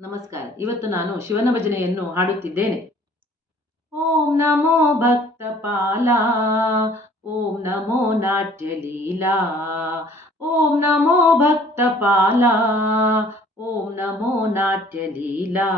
ನಮಸ್ಕಾರ. ಇವತ್ತು ನಾನು ಶಿವನ ಭಜನೆಯನ್ನು ಹಾಡುತ್ತಿದ್ದೇನೆ. ಓಂ ನಮೋ ಭಕ್ತಪಾಲ. ಓಂ ನಮೋ ನಾಟ್ಯ ಲೀಲಾ ಓಂ ನಮೋ ಭಕ್ತಪಾಲ. ಓಂ ನಮೋ ನಾಟ್ಯ ಲೀಲಾ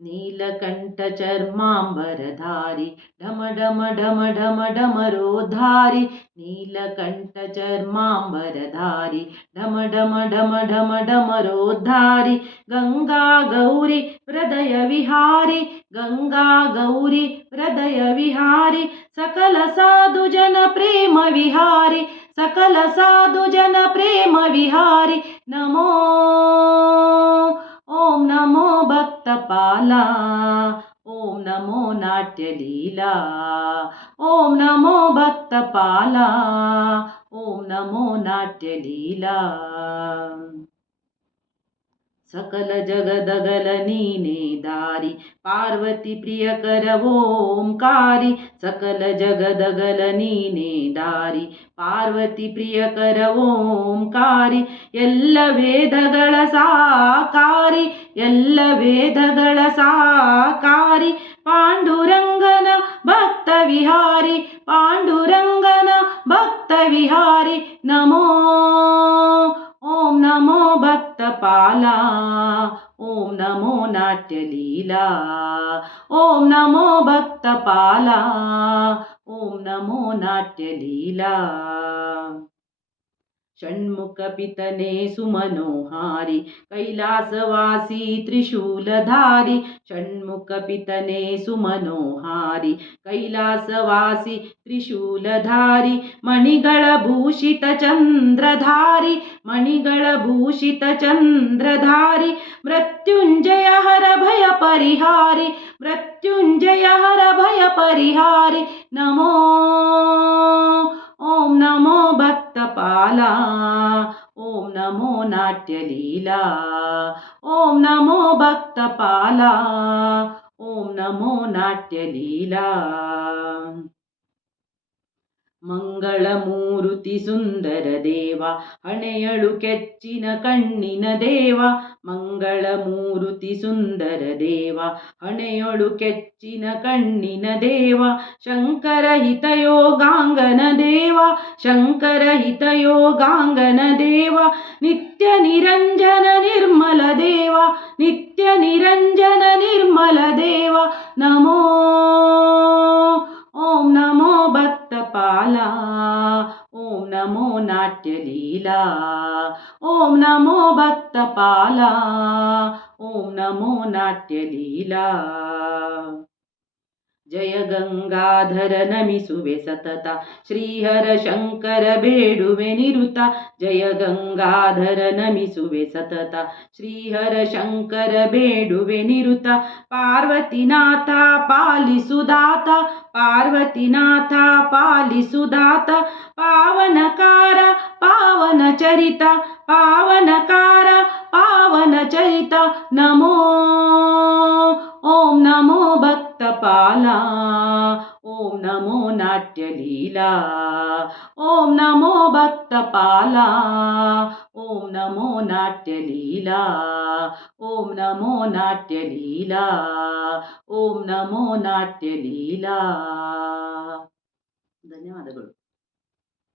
ನೀಲಕಂಠ ಚರ್ಮಾಂಬರಧಾರಿ, ಢಮ ಢಮ ಢಮ ಢಮ ಢಮರೋದ್ಧಾರಿ ನೀಲಕಂಠ ಚರ್ಮಾಂಬರಧಾರಿ, ಢಮ ಢಮ ಢಮ ಢಮ ಢಮರೋದ್ಧಾರಿ ಗಂಗಾ ಗೌರಿ ಹೃದಯ ವಿಹಾರಿ, ಗಂಗಾ ಗೌರಿ ಹೃದಯ ವಿಹಾರಿ, ಸಕಲ ಸಾಧು ಜನ ಪ್ರೇಮ ವಿಹಾರಿ, ಸಕಲ ಸಾಧು ಜನ ಪ್ರೇಮ ವಿಹಾರಿ, ನಮೋ లీలా ఓం నమో నాట్యలీలా ఓం నమో భక్తపాలా ఓం నమో నాట్యలీలా ಸಕಲ ಜಗದಗಲ ನೀನೇ ದಾರಿ. ಪಾರ್ವತಿ ಪ್ರಿಯಕರ ಓಂಕಾರಿ, ಸಕಲ ಜಗದಗಲ ನೀನೇ ದಾರಿ. ಪಾರ್ವತಿ ಪ್ರಿಯಕರ ಓಂಕಾರಿ, ಎಲ್ಲ ವೇದಗಳ ಸಾಕಾರಿ, ಎಲ್ಲ ವೇದಗಳ ಸಾಕಾರಿ. ಪಾಂಡುರಂಗನ ಭಕ್ತ ವಿಹಾರಿ ಪಾಂಡುರಂಗನ పాలా ఓం నమో నాట్యలీలా ఓం నమో భక్త పాలా ఓం నమో నాట్యలీలా षण्मुखपितने सुमनोहारि, कैलासवासी त्रिशूलधारि, षण्मुखपितने सुमनोहारि, कैलासवासी त्रिशूलधारि मणिगळभूषितचन्द्रधारि मणिगळभूषितचन्द्रधारि मृत्युञ्जय हर भयपरिहारि मृत्युञ्जय हर भयपरिहारि नमो ఓం నమో నాట్యలీలా ఓం నమో భక్తపాల ఓం నమో నాట్యలీలా. ನಾಟ್ಯ ಲೀಲಾ ಮಂಗಳ ಮೂರುತಿ ಸುಂದರ ದೇವ, ಹಣೆಯಳು ಕೆಚ್ಚಿನ ಕಣ್ಣಿನ ದೇವ, ಮಂಗಳ ಮೂರುತಿ ಸುಂದರ ದೇವ, ಹಣೆಯೊಳು ಕೆಚ್ಚಿನ ಕಣ್ಣಿನ ದೇವ, ಶಂಕರ ಹಿತಯೋಗಾಂಗನ ದೇವ, ಶಂಕರ ಹಿತಯೋಗಾಂಗನ ದೇವ, ನಿತ್ಯ ನಿರಂಜನ ನಿರ್ಮಲ ದೇವ, ನಿತ್ಯ ನಿರಂಜನ ನಿರ್ಮಲ ದೇವ. नाट्यलीला ॐ नमो भक्तपाला. ॐ नमो नाट्यलीला. जय गङ्गाधर नमिसुवे सतता. श्रीहर शंकर बेडुवे निरुता. जय गङ्गाधर नमिसुवे सतता. श्रीहर शंकर बेडुवे निरुता. पार्वतीनाथ पालिसुदाता पार्वतीनाथ पालिसुदाता पावनकार చరిత పావనకార పావన చరిత నమో ఓం నమో భక్తపాలా ఓం నమో నాట్యలీలా ఓం నమో భక్తపాలా ఓం నమో నాట్యలీలా ఓం నమో నాట్యలీలా ఓం నమో నాట్యలీలా ధన్యవాదಗಳು